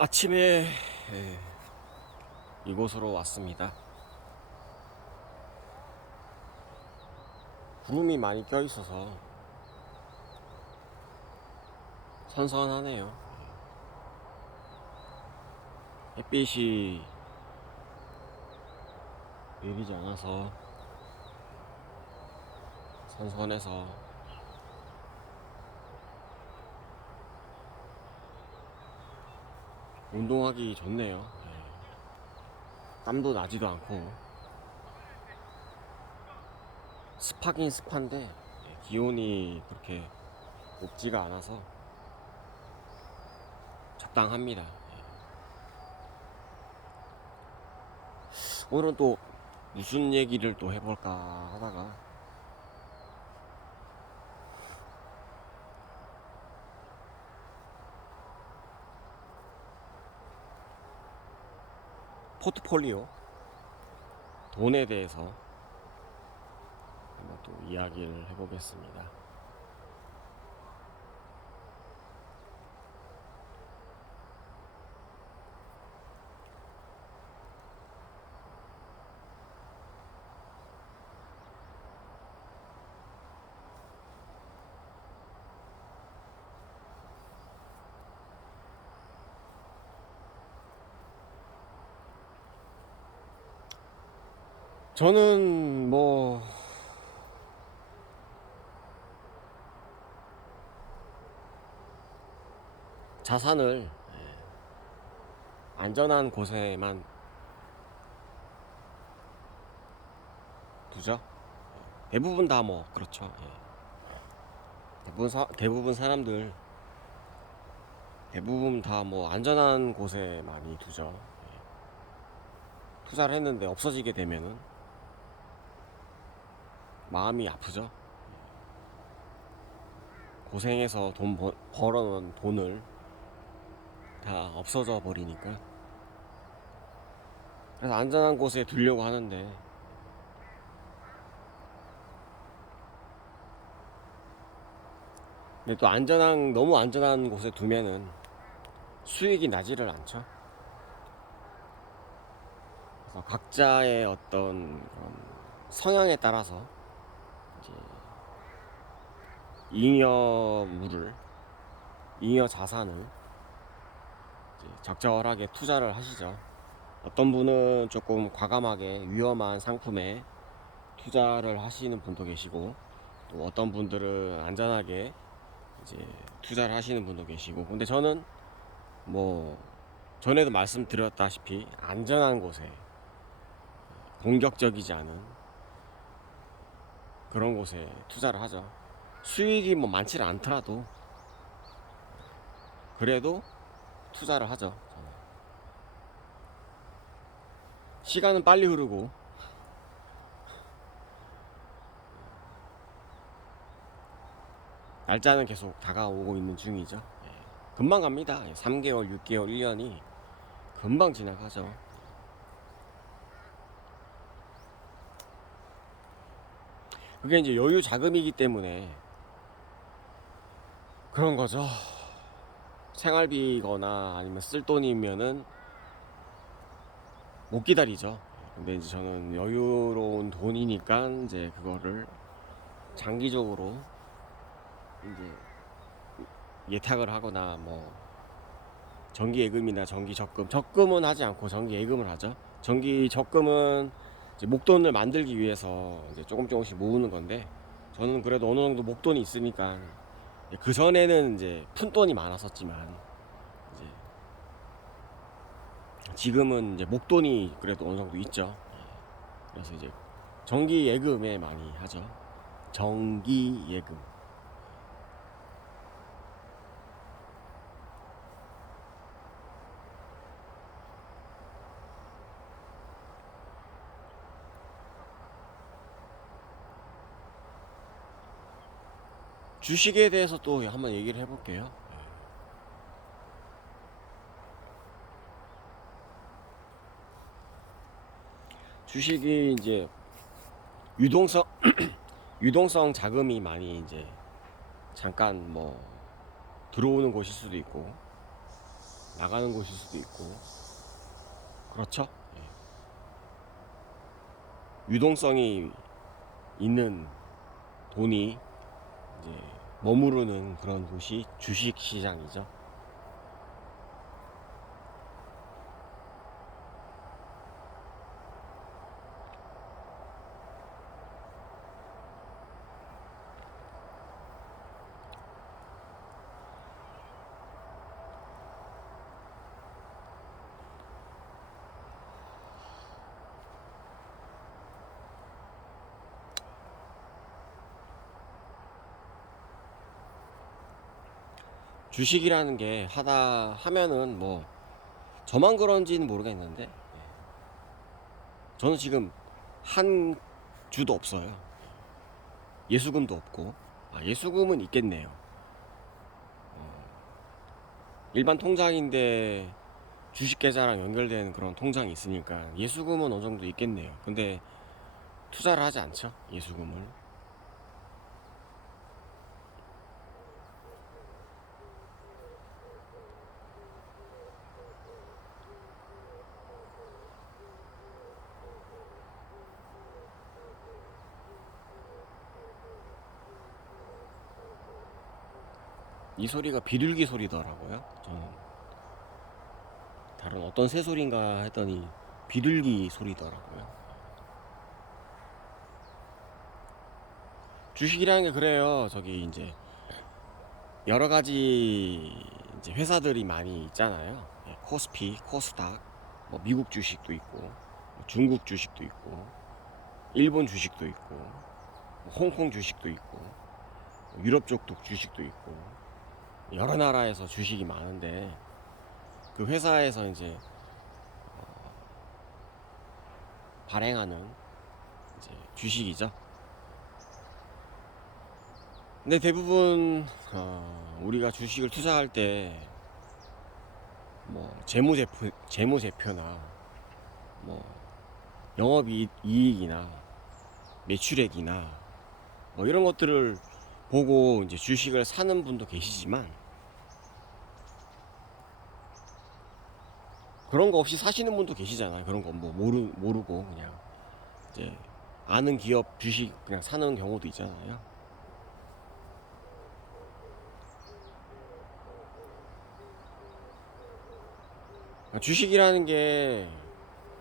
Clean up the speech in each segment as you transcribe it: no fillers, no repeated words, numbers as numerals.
아침에 이곳으로 왔습니다. 구름이 많이 껴있어서 선선하네요. 햇빛이 내리지 않아서 선선해서 운동하기 좋네요. 땀도 나지도 않고 습하긴 습한데 기온이 그렇게 높지가 않아서 적당합니다. 오늘은 또 무슨 얘기를 또 해볼까 하다가 포트폴리오 돈에 대해서 한번 또 이야기를 해보겠습니다. 저는 뭐 자산을 안전한 곳에만 두죠. 대부분 다 뭐 그렇죠. 대부분 사람들 대부분 다 뭐 안전한 곳에 많이 두죠. 투자를 했는데 없어지게 되면은 마음이 아프죠. 고생해서 벌어놓은 돈을 다 없어져 버리니까. 그래서 안전한 곳에 두려고 하는데 근데 또 너무 안전한 곳에 두면은 수익이 나지를 않죠. 그래서 각자의 어떤 그런 성향에 따라서 이제 잉여 자산을 이제 적절하게 투자를 하시죠. 어떤 분은 조금 과감하게 위험한 상품에 투자를 하시는 분도 계시고, 또 어떤 분들은 안전하게 이제 투자를 하시는 분도 계시고. 근데 저는 뭐 전에도 말씀드렸다시피 안전한 곳에, 공격적이지 않은 그런 곳에 투자를 하죠. 수익이 뭐 많지는 않더라도 그래도 투자를 하죠. 저는. 시간은 빨리 흐르고 날짜는 계속 다가오고 있는 중이죠. 금방 갑니다. 3개월, 6개월, 1년이 금방 지나가죠. 그게 이제 여유 자금이기 때문에 그런 거죠. 생활비거나 아니면 쓸 돈이면은 못 기다리죠. 근데 이제 저는 여유로운 돈이니까 이제 그거를 장기적으로 이제 예탁을 하거나 뭐 정기 예금이나 정기 적금은 하지 않고 정기 예금을 하죠. 정기 적금은 이제 목돈을 만들기 위해서 이제 조금씩 모으는 건데, 저는 그래도 어느 정도 목돈이 있으니까, 그 전에는 이제 푼돈이 많았었지만 이제 지금은 이제 목돈이 그래도 어느 정도 있죠. 그래서 이제 정기 예금에 많이 하죠. 정기 예금. 주식에 대해서 또 한번 얘기를 해볼게요. 주식이 이제 유동성 유동성 자금이 많이 이제 잠깐 뭐 들어오는 곳일 수도 있고, 나가는 곳일 수도 있고. 그렇죠? 예. 유동성이 있는 돈이 이제 머무르는 그런 곳이 주식 시장이죠. 주식이라는 게 하다 하면은 뭐 저만 그런지는 모르겠는데 저는 지금 한 주도 없어요. 예수금도 없고. 예수금은 있겠네요. 일반 통장인데 주식 계좌랑 연결된 그런 통장이 있으니까 예수금은 어느 정도 있겠네요. 근데 투자를 하지 않죠, 예수금을. 이 소리가 비둘기 소리더라고요. 저는 다른 어떤 새 소리인가 했더니 비둘기 소리더라고요. 주식이라는 게 그래요. 저기 이제 여러 가지 이제 회사들이 많이 있잖아요. 코스피, 코스닥, 뭐 미국 주식도 있고, 뭐 중국 주식도 있고, 일본 주식도 있고, 뭐 홍콩 주식도 있고, 뭐 유럽 쪽도 주식도 있고, 여러 나라에서 주식이 많은데 그 회사에서 이제 발행하는 이제 주식이죠. 근데 대부분 우리가 주식을 투자할 때 뭐 재무제표나 뭐 영업이익이나 매출액이나 뭐 이런 것들을 보고 이제 주식을 사는 분도 계시지만 그런 거 없이 사시는 분도 계시잖아요. 그런 거 뭐 모르고 그냥 이제 아는 기업 주식 그냥 사는 경우도 있잖아요. 주식이라는 게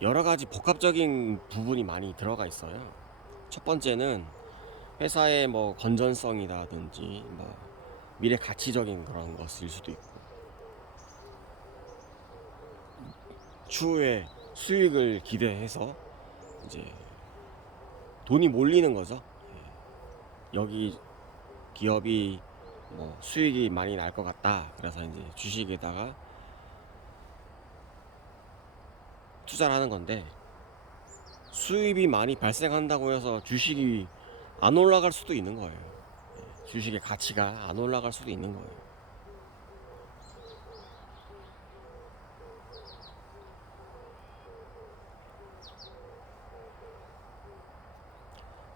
여러 가지 복합적인 부분이 많이 들어가 있어요. 첫 번째는 회사의 뭐 건전성이라든지 뭐 미래 가치적인 그런 것일 수도 있고 추후에 수익을 기대해서 이제 돈이 몰리는 거죠. 여기 기업이 뭐 수익이 많이 날 것 같다. 그래서 이제 주식에다가 투자를 하는 건데 수입이 많이 발생한다고 해서 주식이 안 올라갈 수도 있는 거예요. 주식의 가치가 안 올라갈 수도 있는 거예요.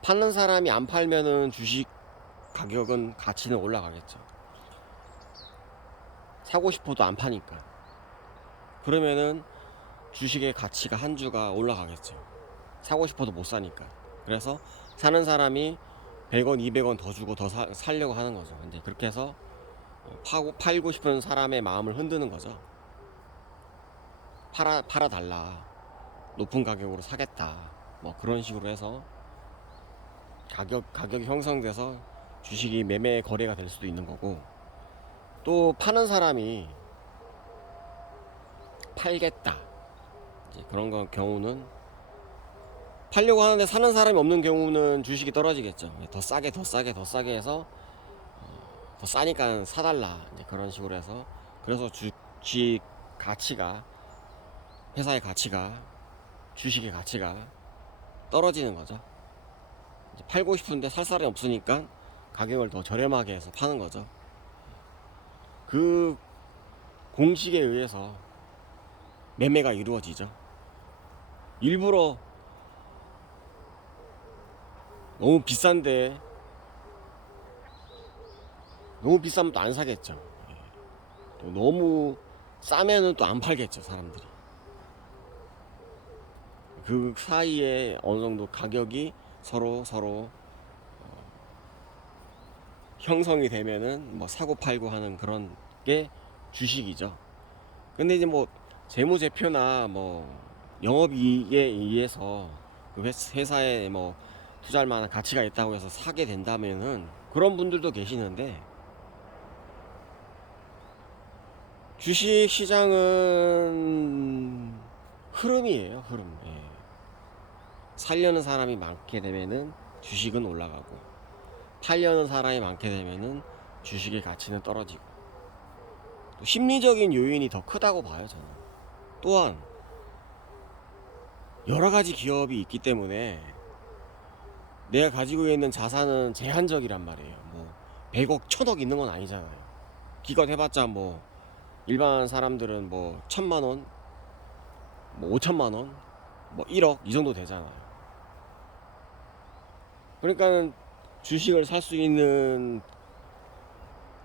파는 사람이 안 팔면은 주식 가격은 가치는 올라가겠죠. 사고 싶어도 안 파니까. 그러면은 주식의 가치가 한 주가 올라가겠죠. 사고 싶어도 못 사니까. 그래서 사는 사람이 100원, 200원 더 주고 더 살려고 하는 거죠. 이제 그렇게 해서 팔고 싶은 사람의 마음을 흔드는 거죠. 팔아달라. 높은 가격으로 사겠다. 뭐 그런 식으로 해서 가격이 형성돼서 주식이 매매 거래가 될 수도 있는 거고, 또 파는 사람이 팔겠다. 이제 그런 경우는 팔려고 하는데 사는 사람이 없는 경우는 주식이 떨어지겠죠. 더 싸게 해서 더 싸니까 사달라. 이제 그런 식으로 해서 그래서 주식 가치가 회사의 가치가 주식의 가치가 떨어지는 거죠. 이제 팔고 싶은데 살 사람이 없으니까 가격을 더 저렴하게 해서 파는 거죠. 그 공식에 의해서 매매가 이루어지죠. 일부러 너무 비싼데 너무 비싸면 또 안 사겠죠. 또 너무 싸면은 또 안 팔겠죠, 사람들이. 그 사이에 어느 정도 가격이 서로 형성이 되면은 뭐 사고 팔고 하는 그런 게 주식이죠. 근데 이제 뭐 재무제표나 뭐 영업이익에 의해서 그 회사에 뭐 투자할 만한 가치가 있다고 해서 사게 된다면은 그런 분들도 계시는데, 주식 시장은 흐름이에요, 흐름. 예. 살려는 사람이 많게 되면은 주식은 올라가고, 팔려는 사람이 많게 되면은 주식의 가치는 떨어지고, 또 심리적인 요인이 더 크다고 봐요, 저는. 또한 여러 가지 기업이 있기 때문에 내가 가지고 있는 자산은 제한적이란 말이에요. 뭐 100억, 1000억 있는 건 아니잖아요. 기껏 해봤자 뭐 일반 사람들은 뭐 1000만 원, 뭐 5천만 원, 뭐 1억 이 정도 되잖아요. 그러니까 주식을 살 수 있는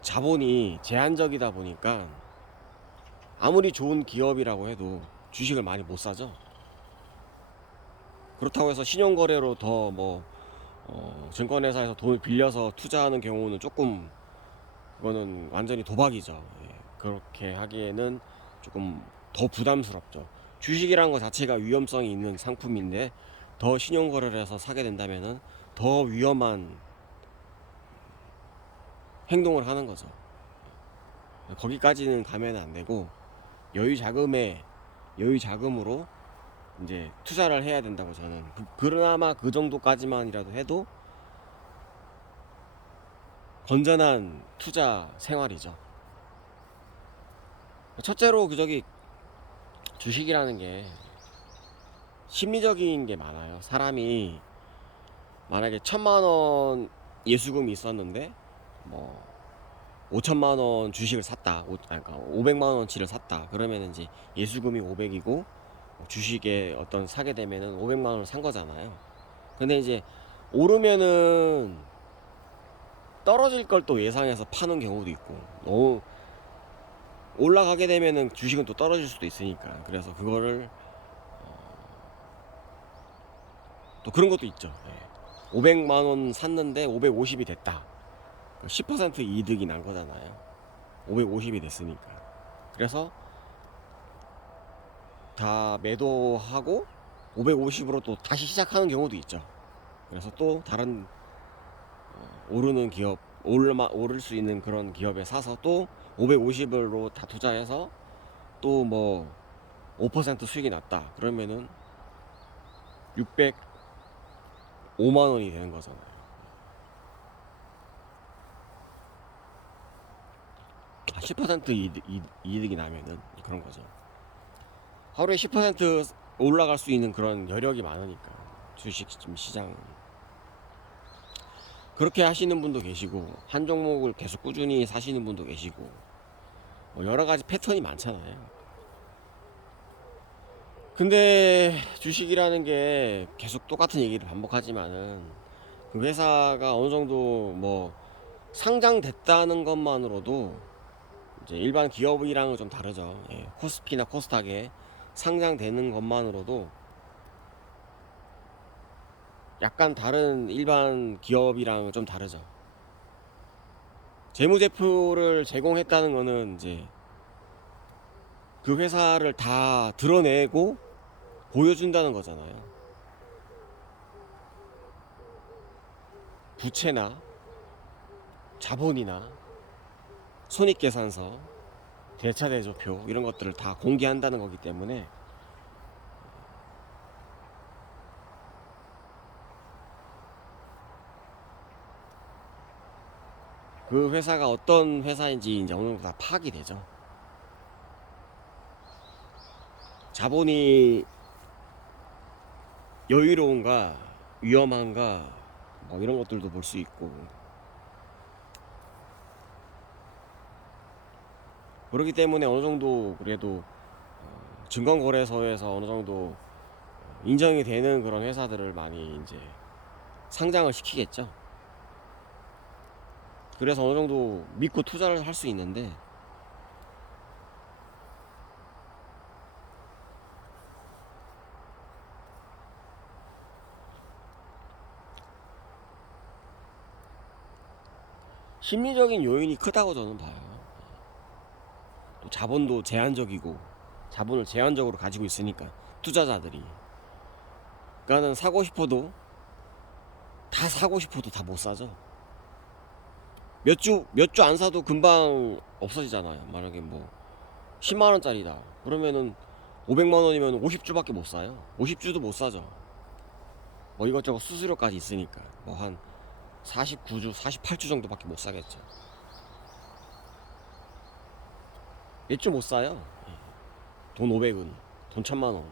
자본이 제한적이다 보니까 아무리 좋은 기업이라고 해도 주식을 많이 못 사죠. 그렇다고 해서 신용거래로 더 뭐 증권회사에서 돈을 빌려서 투자하는 경우는 조금, 그거는 완전히 도박이죠. 예, 그렇게 하기에는 조금 더 부담스럽죠. 주식이라는 것 자체가 위험성이 있는 상품인데 더 신용거래를 해서 사게 된다면은 더 위험한 행동을 하는 거죠. 거기까지는 가면 안 되고, 여유 자금으로 이제 투자를 해야 된다고 저는. 그나마 그 정도까지만이라도 해도 건전한 투자 생활이죠. 첫째로 주식이라는 게 심리적인 게 많아요. 사람이 만약에 1000만 원 예수금이 있었는데 뭐 5천만 원 주식을 샀다. 그러니까 500만 원치를 샀다. 그러면 이제 예수금이 500이고 주식에 어떤 사게 되면은 500만 원을 산 거잖아요. 근데 이제 오르면은 떨어질 걸 또 예상해서 파는 경우도 있고, 너무 올라가게 되면은 주식은 또 떨어질 수도 있으니까. 그래서 그거를 또 그런 것도 있죠. 예. 500만 원 샀는데 550이 됐다. 10% 이득이 난 거잖아요. 550이 됐으니까. 그래서 다 매도하고 550으로 또 다시 시작하는 경우도 있죠. 그래서 또 다른 오르는 기업, 오를 수 있는 그런 기업에 사서 또 550으로 다 투자해서 또 뭐 5% 수익이 났다. 그러면은 605만 원이 되는 거잖아요. 10% 이득이 나면은 그런 거죠. 하루에 10% 올라갈 수 있는 그런 여력이 많으니까 주식 시장은. 그렇게 하시는 분도 계시고, 한 종목을 계속 꾸준히 사시는 분도 계시고, 뭐 여러 가지 패턴이 많잖아요. 근데 주식이라는 게 계속 똑같은 얘기를 반복하지만은 그 회사가 어느 정도 뭐 상장됐다는 것만으로도 이제 일반 기업이랑은 좀 다르죠. 예, 코스피나 코스닥에 상장되는 것만으로도 약간 다른 일반 기업이랑 좀 다르죠. 재무제표를 제공했다는 거는 이제 그 회사를 다 드러내고 보여준다는 거잖아요. 부채나 자본이나 손익계산서, 대차대조표 이런 것들을 다 공개한다는 거기 때문에 그 회사가 어떤 회사인지 이제 어느 정도 다 파악이 되죠. 자본이 여유로운가 위험한가 뭐 이런 것들도 볼 수 있고, 그렇기 때문에 어느 정도 그래도 증권거래소에서 어느 정도 인정이 되는 그런 회사들을 많이 이제 상장을 시키겠죠. 그래서 어느 정도 믿고 투자를 할 수 있는데, 심리적인 요인이 크다고 저는 봐요. 또 자본도 제한적이고 자본을 제한적으로 가지고 있으니까 투자자들이 그러니까는 사고 싶어도 다 못 사죠. 몇 주 안 사도 금방 없어지잖아요. 만약에 뭐 10만 원짜리다 그러면은 500만 원이면 50주밖에 못 사요. 50주도 못 사죠. 뭐 이것저것 수수료까지 있으니까 뭐 한 49주 48주 정도밖에 못 사겠죠. 몇 주 못 사요. 돈 500은 돈 1000만 원.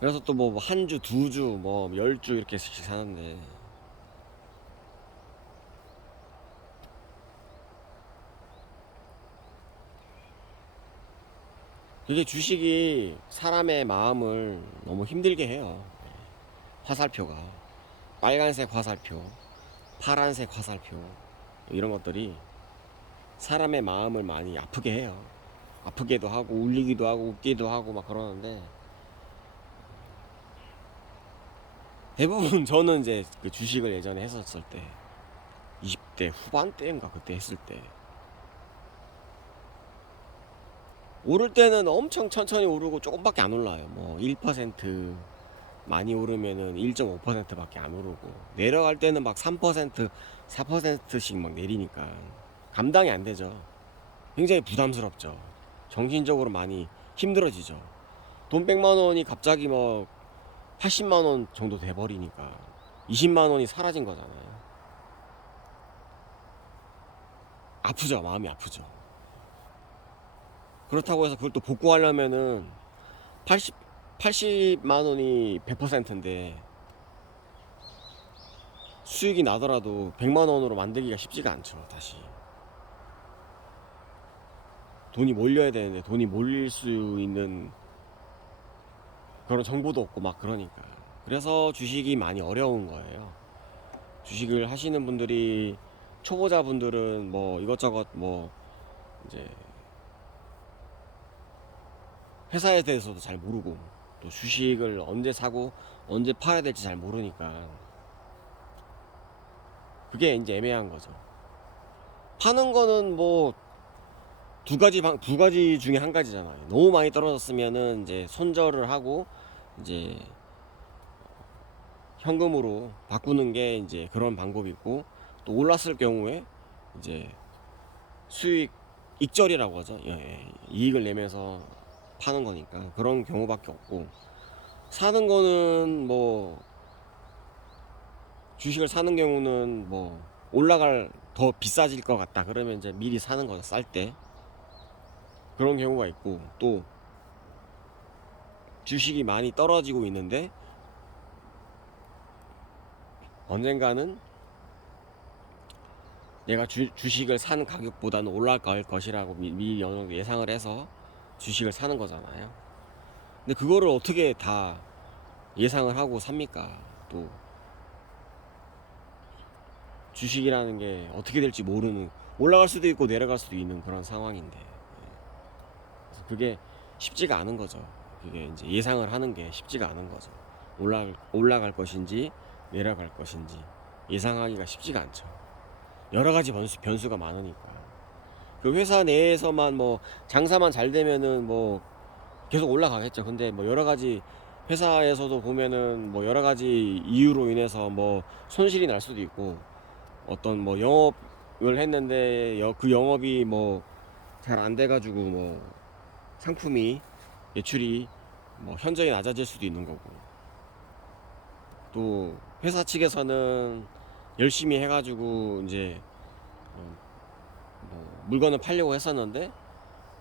그래서 또 뭐 한 주, 두 주, 뭐 10주 이렇게씩 사는데 그게 주식이 사람의 마음을 너무 힘들게 해요. 화살표가 빨간색 화살표, 파란색 화살표 이런 것들이 사람의 마음을 많이 아프게 해요. 아프게도 하고 울리기도 하고 웃기도 하고 막 그러는데 대부분 저는 이제 그 주식을 예전에 했었을 때 20대 후반대인가 그때 했을 때 오를 때는 엄청 천천히 오르고 조금밖에 안 올라요. 뭐 1% 많이 오르면은 1.5%밖에 안 오르고 내려갈 때는 막 3%, 4%씩 막 내리니까 감당이 안 되죠. 굉장히 부담스럽죠. 정신적으로 많이 힘들어지죠. 돈 100만 원이 갑자기 뭐 80만 원 정도 돼 버리니까 20만 원이 사라진 거잖아요. 아프죠. 마음이 아프죠. 그렇다고 해서 그걸 또 복구하려면은 80만 원이 100%인데 수익이 나더라도 100만 원으로 만들기가 쉽지가 않죠. 다시 돈이 몰려야 되는데 돈이 몰릴 수 있는 그런 정보도 없고 막 그러니까 그래서 주식이 많이 어려운 거예요. 주식을 하시는 분들이 초보자분들은 뭐 이것저것 뭐 이제 회사에 대해서도 잘 모르고 또 주식을 언제 사고 언제 팔아야 될지 잘 모르니까 그게 이제 애매한 거죠. 파는 거는 뭐 두 가지 중에 한 가지잖아요. 너무 많이 떨어졌으면은 이제 손절을 하고 이제 현금으로 바꾸는 게 이제 그런 방법이 있고 또 올랐을 경우에 이제 수익 익절이라고 하죠. 이익을 내면서 파는 거니까 그런 경우밖에 없고 사는 거는 뭐 주식을 사는 경우는 뭐 올라갈 더 비싸질 것 같다 그러면 이제 미리 사는 거죠. 쌀 때 그런 경우가 있고 또 주식이 많이 떨어지고 있는데 언젠가는 내가 주식을 산 가격보다는 올라갈 것이라고 미리 어느 정도 예상을 해서 주식을 사는 거잖아요. 근데 그거를 어떻게 다 예상을 하고 삽니까? 또 주식이라는 게 어떻게 될지 모르는 올라갈 수도 있고 내려갈 수도 있는 그런 상황인데 그래서 그게 쉽지가 않은 거죠. 그게 이제 예상을 하는 게 쉽지가 않은 거죠. 올라갈 것인지 내려갈 것인지 예상하기가 쉽지가 않죠. 여러 가지 변수가 많으니까. 그 회사 내에서만 뭐 장사만 잘 되면은 뭐 계속 올라가겠죠. 근데 뭐 여러 가지 회사에서도 보면은 뭐 여러 가지 이유로 인해서 뭐 손실이 날 수도 있고 어떤 뭐 영업을 했는데 그 영업이 뭐 잘 안 돼가지고 뭐 상품이 매출이 뭐 현저히 낮아질 수도 있는 거고 또 회사 측에서는 열심히 해가지고 이제 뭐 물건을 팔려고 했었는데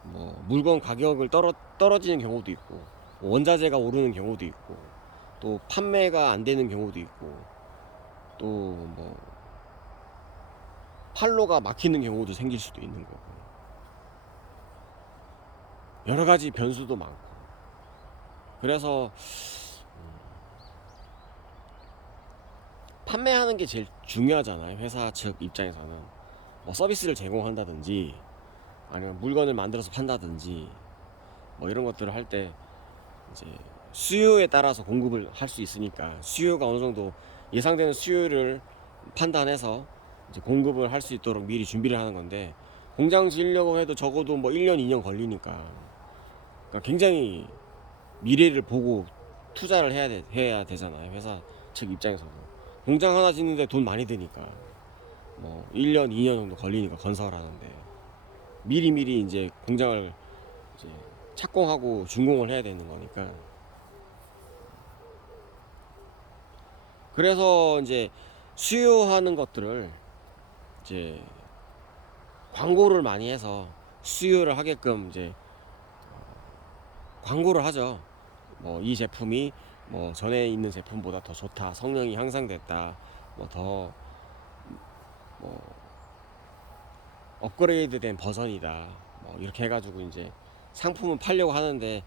뭐 물건 가격을 떨어지는 경우도 있고 뭐 원자재가 오르는 경우도 있고 또 판매가 안 되는 경우도 있고 또 뭐 판로가 막히는 경우도 생길 수도 있는 거고 여러 가지 변수도 많고 그래서 판매하는 게 제일 중요하잖아요. 회사 측 입장에서는 뭐 서비스를 제공한다든지 아니면 물건을 만들어서 판다든지 뭐 이런 것들을 할 때 이제 수요에 따라서 공급을 할 수 있으니까, 수요가 어느 정도 예상되는 수요를 판단해서 이제 공급을 할 수 있도록 미리 준비를 하는 건데, 공장 지으려고 해도 적어도 뭐 1년 2년 걸리니까, 그러니까 굉장히 미래를 보고 투자를 해야 되잖아요. 회사 측 입장에서도 공장 하나 짓는데 돈 많이 드니까 뭐 1년 2년 정도 걸리니까, 건설하는데 미리미리 이제 공장을 이제 착공하고 준공을 해야 되는 거니까. 그래서 이제 수요하는 것들을 이제 광고를 많이 해서 수요를 하게끔 이제 광고를 하죠. 뭐 이 제품이 뭐 전에 있는 제품보다 더 좋다, 성능이 향상됐다, 뭐 더 뭐 업그레이드된 버전이다, 뭐 이렇게 해가지고 이제 상품을 팔려고 하는데,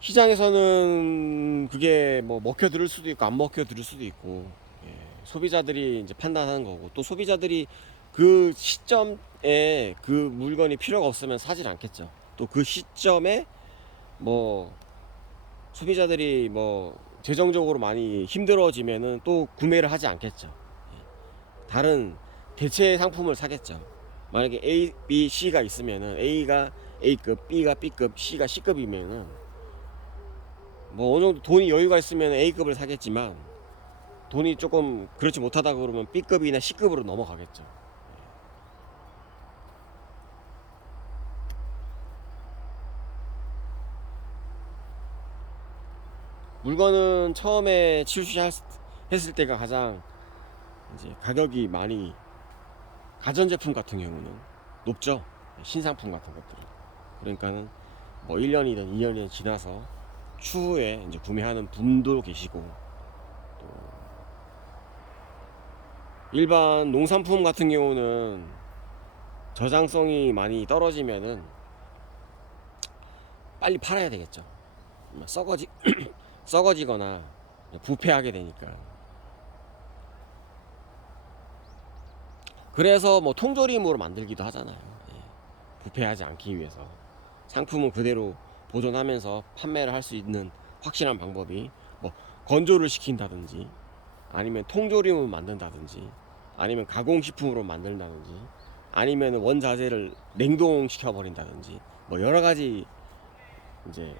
시장에서는 그게 뭐 먹혀 들을 수도 있고 안 먹혀 들을 수도 있고, 예, 소비자들이 이제 판단하는 거고, 또 소비자들이 그 시점에 그 물건이 필요가 없으면 사질 않겠죠. 또 그 시점에 뭐 소비자들이 뭐 재정적으로 많이 힘들어지면은 또 구매를 하지 않겠죠. 예, 다른 대체 상품을 사겠죠. 만약에 A, B, C가 있으면은 A가 A급, B가 B급, C가 C급이면은 뭐 어느 정도 돈이 여유가 있으면 A급을 사겠지만, 돈이 조금 그렇지 못하다 그러면 B급이나 C급으로 넘어가겠죠. 물건은 처음에 출시했을 때가 가장 이제 가격이 많이, 가전제품 같은 경우는 높죠. 신상품 같은 것들은. 그러니까는 뭐 1년이든 2년이든 지나서 추후에 이제 구매하는 분도 계시고, 또 일반 농산품 같은 경우는 저장성이 많이 떨어지면은 빨리 팔아야 되겠죠. 썩어지거나 부패하게 되니까. 그래서 뭐 통조림으로 만들기도 하잖아요. 예, 부패하지 않기 위해서 상품은 그대로 보존하면서 판매를 할 수 있는 확실한 방법이, 뭐 건조를 시킨다든지, 아니면 통조림을 만든다든지, 아니면 가공식품으로 만든다든지, 아니면 원자재를 냉동시켜 버린다든지, 뭐 여러 가지 이제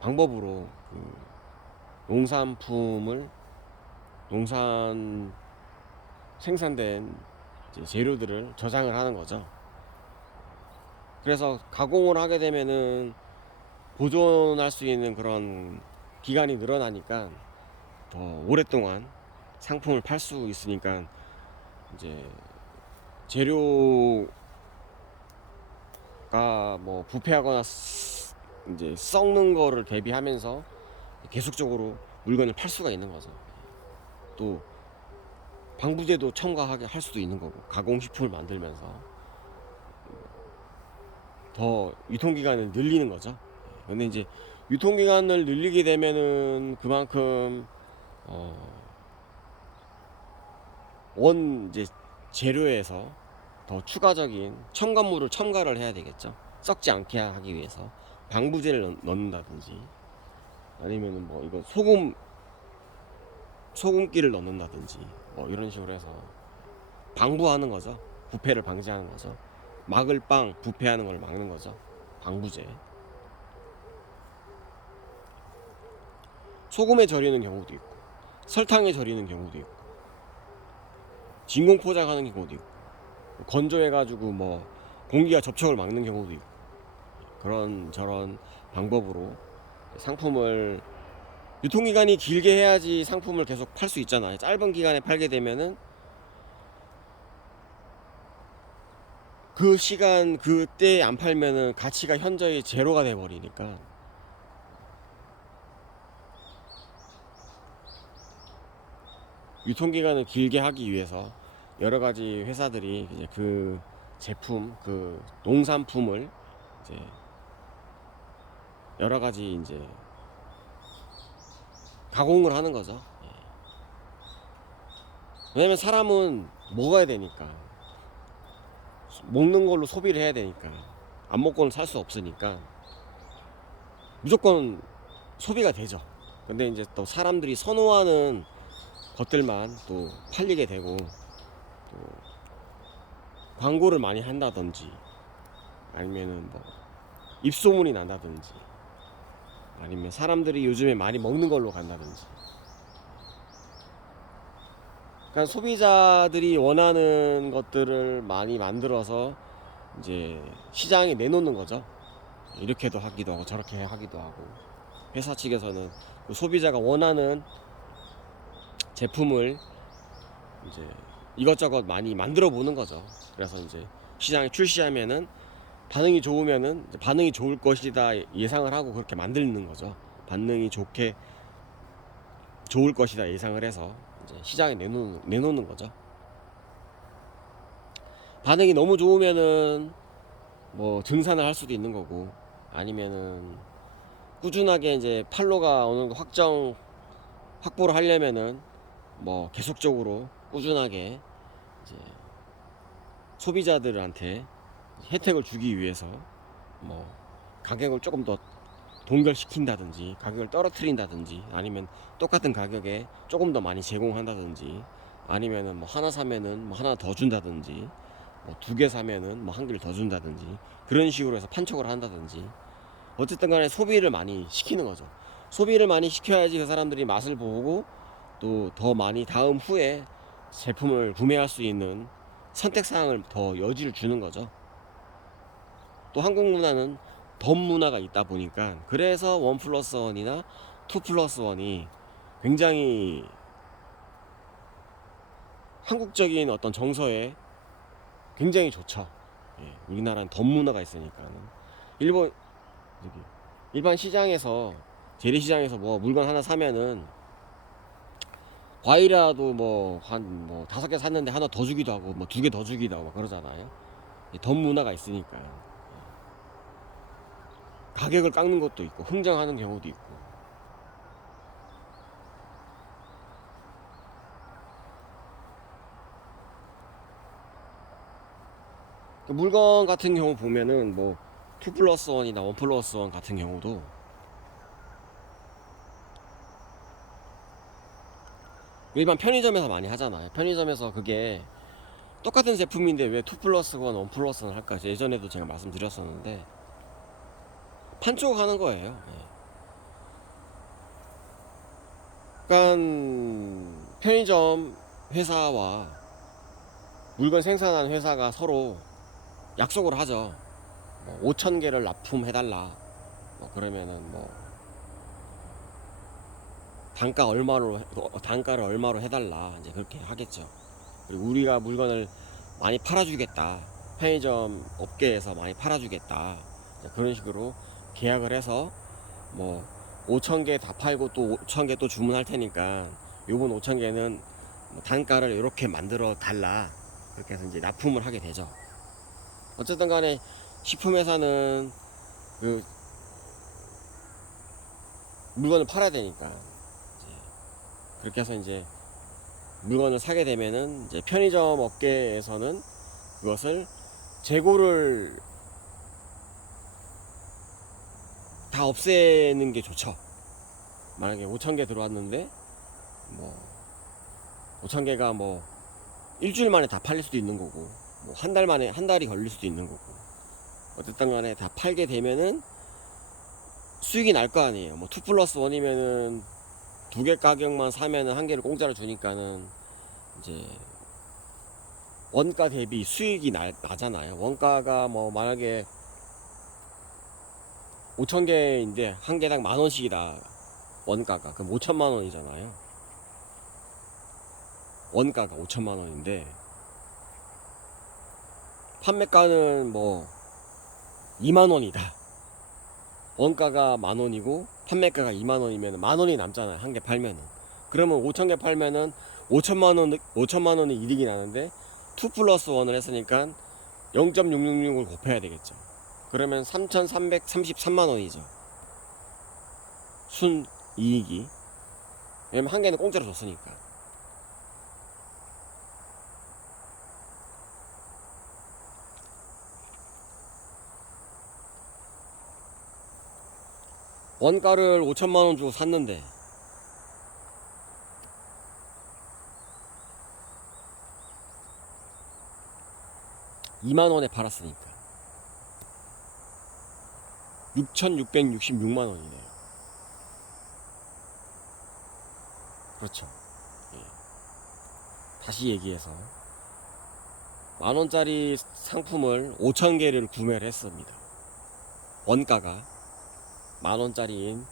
방법으로 그 농산품을, 농산 생산된 이제 재료들을 저장을 하는 거죠. 그래서 가공을 하게 되면은 보존할 수 있는 그런 기간이 늘어나니까 더 오랫동안 상품을 팔 수 있으니까, 이제 재료가 뭐 부패하거나 이제 썩는 거를 대비하면서 계속적으로 물건을 팔 수가 있는 거죠. 또 방부제도 첨가하게 할 수도 있는 거고, 가공식품을 만들면서 더 유통기간을 늘리는 거죠. 근데 이제 유통기간을 늘리게 되면은 그만큼 원 이제 재료에서 더 추가적인 첨가물을 첨가를 해야 되겠죠. 썩지 않게 하기 위해서 방부제를 넣는다든지, 아니면은 뭐 이거 소금기를 넣는다든지, 뭐 이런 식으로 해서 방부하는 거죠. 부패를 방지하는 거죠. 막을 빵 부패하는 걸 막는 거죠. 방부제. 소금에 절이는 경우도 있고, 설탕에 절이는 경우도 있고, 진공 포장하는 경우도 있고, 건조해가지고 뭐 공기가 접촉을 막는 경우도 있고, 그런 저런 방법으로 상품을, 유통기간이 길게 해야지 상품을 계속 팔 수 있잖아요. 짧은 기간에 팔게 되면은 그 시간 그때 안 팔면은 가치가 현저히 제로가 돼 버리니까, 유통기간을 길게 하기 위해서 여러 가지 회사들이 이제 그 제품, 그 농산품을 이제 여러 가지 이제 가공을 하는 거죠. 왜냐면 사람은 먹어야 되니까, 먹는 걸로 소비를 해야 되니까, 안 먹고는 살 수 없으니까 무조건 소비가 되죠. 근데 이제 또 사람들이 선호하는 것들만 또 팔리게 되고, 또 광고를 많이 한다든지, 아니면은 뭐 입소문이 난다든지, 아니면 사람들이 요즘에 많이 먹는 걸로 간다든지. 그러니까 소비자들이 원하는 것들을 많이 만들어서 이제 시장에 내놓는 거죠. 이렇게도 하기도 하고 저렇게 하기도 하고, 회사 측에서는 그 소비자가 원하는 제품을 이제 이것저것 많이 만들어 보는 거죠. 그래서 이제 시장에 출시하면은 반응이 좋으면은 이제 반응이 좋을 것이다 예상을 하고 그렇게 만드는 거죠. 반응이 좋을 것이다 예상을 해서 이제 시장에 내놓는 거죠. 반응이 너무 좋으면은 뭐 증산을 할 수도 있는 거고, 아니면은 꾸준하게 이제 팔로가 어느 정도 확보를 하려면은 뭐 계속적으로 꾸준하게 이제 소비자들한테 혜택을 주기 위해서 뭐 가격을 조금 더 동결시킨다든지, 가격을 떨어뜨린다든지, 아니면 똑같은 가격에 조금 더 많이 제공한다든지, 아니면은 뭐 하나 사면은 뭐 하나 더 준다든지, 뭐 두 개 사면은 뭐 한 개를 더 준다든지, 그런 식으로 해서 판촉을 한다든지, 어쨌든 간에 소비를 많이 시키는 거죠. 소비를 많이 시켜야지 그 사람들이 맛을 보고 또 더 많이 다음 후에 제품을 구매할 수 있는 선택사항을 더 여지를 주는 거죠. 또 한국 문화는 덤 문화가 있다 보니까, 그래서 원 플러스 원이나 투 플러스 원이 굉장히 한국적인 어떤 정서에 굉장히 좋죠. 예, 우리나라는 덤 문화가 있으니까. 일본 일반 시장에서, 재래시장에서 뭐 물건 하나 사면은 과일이라도 뭐 한 뭐 5개 샀는데 하나 더 주기도 하고 뭐 2개 더 주기도 하고 그러잖아요. 덤 문화가 있으니까 가격을 깎는 것도 있고 흥정하는 경우도 있고. 물건 같은 경우 보면은 뭐 2 플러스 1이나 1 플러스 1 같은 경우도 일반 편의점에서 많이 하잖아요. 편의점에서 그게 똑같은 제품인데 왜 2 플러스 1, 1 플러스 1 할까? 예전에도 제가 말씀드렸었는데 판촉하는 거예요. 예. 그러니까 편의점 회사와 물건 생산하는 회사가 서로 약속을 하죠. 뭐 5,000개를 납품해달라. 뭐 그러면은 뭐 단가를 얼마로 해달라. 이제 그렇게 하겠죠. 그리고 우리가 물건을 많이 팔아주겠다. 편의점 업계에서 많이 팔아주겠다. 그런 식으로 계약을 해서 뭐 5,000개 다 팔고 또 5,000개 또 주문할 테니까 요번 5,000개는 단가를 이렇게 만들어 달라. 그렇게 해서 이제 납품을 하게 되죠. 어쨌든 간에 식품회사는 그 물건을 팔아야 되니까 이제 그렇게 해서 이제 물건을 사게 되면은 이제 편의점 업계에서는 그것을 재고를 다 없애는 게 좋죠. 만약에 5,000개 들어왔는데 뭐 5,000개가 뭐 일주일 만에 다 팔릴 수도 있는 거고, 뭐 한 달 만에, 한 달이 걸릴 수도 있는 거고, 어쨌든 간에 다 팔게 되면은 수익이 날 거 아니에요. 뭐 2 플러스 1이면은 2개 가격만 사면은 한 개를 공짜로 주니까는 이제 원가 대비 수익이 나잖아요. 원가가 뭐 만약에 5,000개인데 한 개당 10,000원씩이다. 원가가. 그럼 5천만 원이잖아요. 원가가 5천만 원인데 판매가는 뭐 2만 원이다. 원가가 10,000원이고 판매가가 2만 원이면 10,000원이 남잖아요. 한 개 팔면은. 그러면 5,000개 팔면은 5천만 원이 이득이 나는데 2 플러스 1을 했으니까 0.666을 곱해야 되겠죠. 그러면 3,333만 원이죠. 순 이익이. 왜냐면 한 개는 공짜로 줬으니까. 원가를 5천만원 주고 샀는데 2만원에 팔았으니까 6,666만원이네요. 그렇죠. 예. 다시 얘기해서 만원짜리 상품을 5,000개를 구매를 했습니다. 원가가 만원짜리인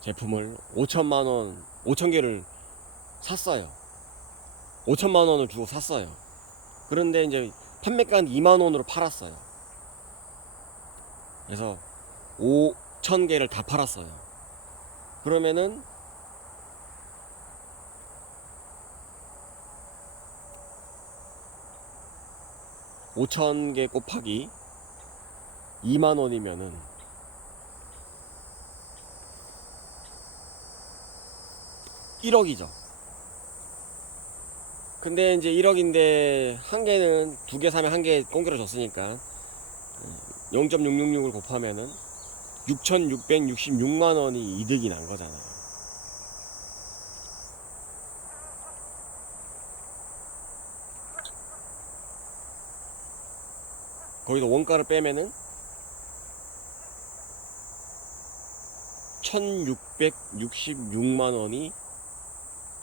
제품을 5천만원, 5,000개를 샀어요. 5천만원을 주고 샀어요. 그런데 이제 판매가는 2만원으로 팔았어요. 그래서 5,000개를 다 팔았어요. 그러면은 5,000개 곱하기 2만원이면은 1억이죠. 근데 이제 1억인데 한 개는 두 개 사면 한 개 공짜로 줬으니까 0.666을 곱하면은 6,666만원이 이득이 난 거잖아요. 거기서 원가를 빼면은 1,666만원이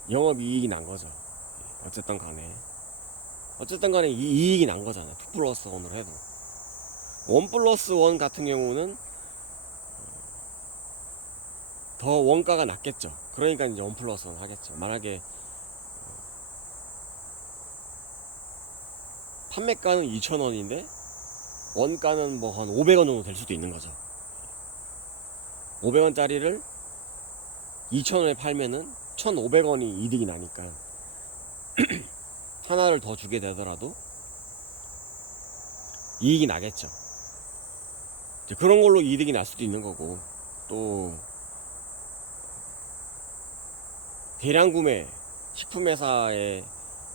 영업이익이 난 거죠. 어쨌든 간에 이 이익이 난 거잖아요. 2 플러스 1으로 해도 1 플러스 1 같은 경우는 더 원가가 낮겠죠. 그러니까 이제 1 플러스 1 하겠죠. 만약에 판매가는 2,000원인데 원가는 뭐 한 500원 정도 될 수도 있는 거죠. 500원짜리를 2,000원에 팔면은 1,500원이 이득이 나니까 하나를 더 주게 되더라도 이익이 나겠죠. 이제 그런 걸로 이득이 날 수도 있는 거고, 또 대량 구매 식품회사의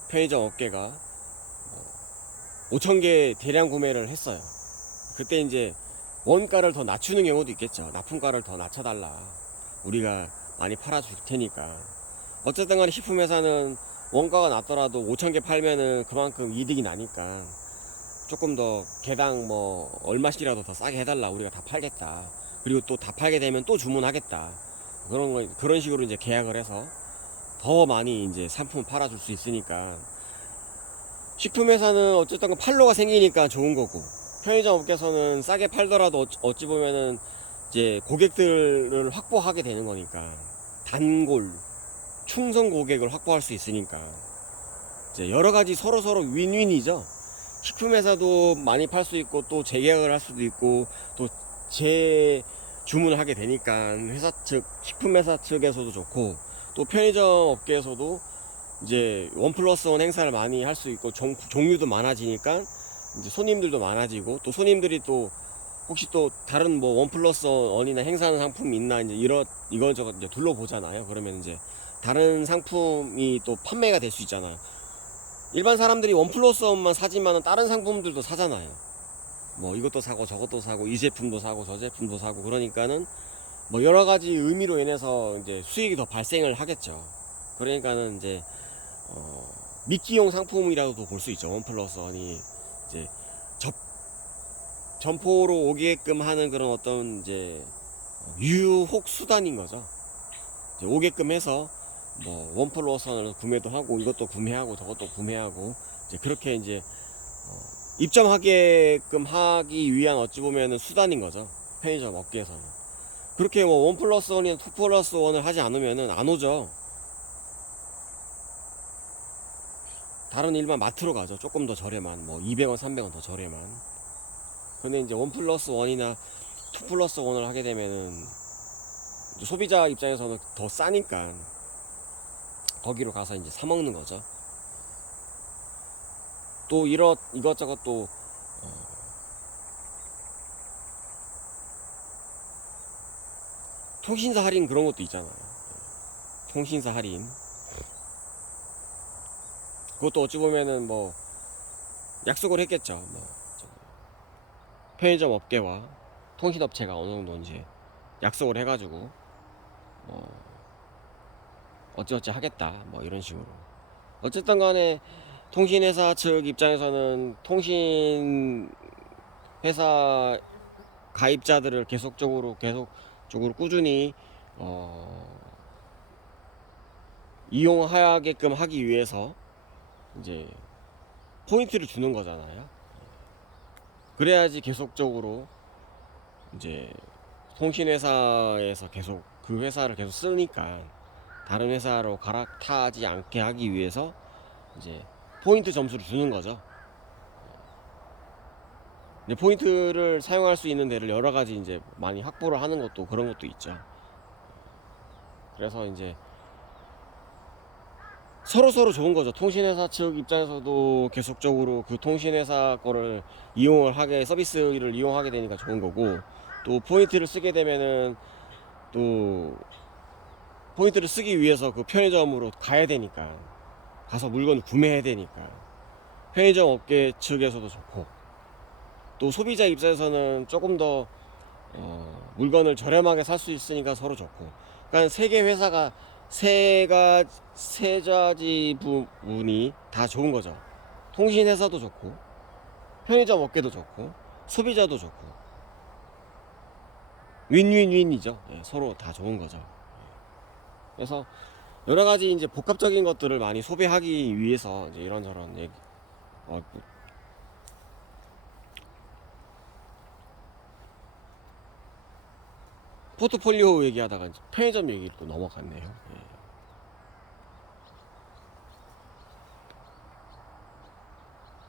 편의점 업계가 5,000개 대량 구매를 했어요. 그때 이제 원가를 더 낮추는 경우도 있겠죠. 납품가를 더 낮춰달라, 우리가 많이 팔아줄 테니까. 어쨌든 간에 식품회사는 원가가 낮더라도 5,000개 팔면은 그만큼 이득이 나니까 조금 더 개당 뭐 얼마씩이라도 더 싸게 해달라, 우리가 다 팔겠다, 그리고 또 다 팔게 되면 또 주문하겠다, 그런 식으로 이제 계약을 해서 더 많이 이제 상품을 팔아줄 수 있으니까, 식품회사는 어쨌든 판로가 생기니까 좋은 거고, 편의점 업계에서는 싸게 팔더라도 어찌 보면은 이제 고객들을 확보하게 되는 거니까, 단골 충성 고객을 확보할 수 있으니까 이제 여러 가지 서로 윈윈이죠. 식품회사도 많이 팔 수 있고, 또 재계약을 할 수도 있고, 또 재주문을 하게 되니까 회사 측, 식품회사 측에서도 좋고, 또 편의점 업계에서도 이제 1 플러스 1 행사를 많이 할 수 있고, 종류도 많아지니까 이제 손님들도 많아지고, 또 손님들이 또 혹시 또 다른 뭐 1 플러스 1이나 행사하는 상품이 있나 이제 이것저것 이제 둘러보잖아요. 그러면 이제 다른 상품이 또 판매가 될 수 있잖아요. 일반 사람들이 1 플러스 1만 사지만은 다른 상품들도 사잖아요. 뭐 이것도 사고 저것도 사고, 이 제품도 사고 저 제품도 사고, 그러니까는 뭐 여러 가지 의미로 인해서 이제 수익이 더 발생을 하겠죠. 그러니까는 이제 미끼용 상품이라고도 볼 수 있죠. 1 플러스 1이 이제 점포로 오게끔 하는 그런 어떤 이제 유혹 수단인 거죠. 이제 오게끔 해서 뭐 1 플러스 1을 구매도 하고, 이것도 구매하고 저것도 구매하고, 이제 그렇게 이제 입점하게끔 하기 위한 어찌 보면은 수단인 거죠. 편의점 업계에서는. 그렇게 뭐 1 플러스 1이나 2 플러스 1을 하지 않으면은 안 오죠. 다른 일반 마트로 가죠. 조금 더 저렴한, 뭐 200원 300원 더 저렴한. 근데 이제 1 플러스 1이나 2 플러스 1을 하게 되면은 소비자 입장에서는 더 싸니까 거기로 가서 이제 사 먹는 거죠. 또 이것저것 또 통신사 할인 그런 것도 있잖아요. 통신사 할인, 그것도 어찌 보면은 뭐 약속을 했겠죠. 뭐 편의점 업계와 통신업체가 어느 정도 이제 약속을 해가지고 어찌어찌 하겠다 뭐 이런 식으로. 어쨌든 간에 통신회사 측 입장에서는 통신 회사 가입자들을 계속적으로 꾸준히 이용하게끔 하기 위해서 이제 포인트를 주는 거잖아요. 그래야지 계속적으로 이제 통신회사에서 계속 그 회사를 계속 쓰니까 다른 회사로 갈아타지 않게 하기 위해서 이제 포인트 점수를 주는 거죠. 이제 포인트를 사용할 수 있는 데를 여러 가지 이제 많이 확보를 하는 것도 그런 것도 있죠. 그래서 이제 서로 좋은 거죠. 통신회사 측 입장에서도 계속적으로 그 통신회사 거를 이용을 하게, 서비스를 이용하게 되니까 좋은 거고, 또 포인트를 쓰게 되면은 또 포인트를 쓰기 위해서 그 편의점으로 가야 되니까, 가서 물건을 구매해야 되니까 편의점 업계 측에서도 좋고, 또 소비자 입장에서는 조금 더 물건을 저렴하게 살 수 있으니까 서로 좋고. 그러니까 세 개 회사가 세 가지 부분이 다 좋은 거죠. 통신회사도 좋고, 편의점 업계도 좋고, 소비자도 좋고, 윈윈윈이죠. 예, 서로 다 좋은 거죠. 그래서 여러 가지 이제 복합적인 것들을 많이 소비하기 위해서 이제 이런저런 얘기, 어, 포트폴리오 얘기하다가 이제 편의점 얘기로 또 넘어갔네요.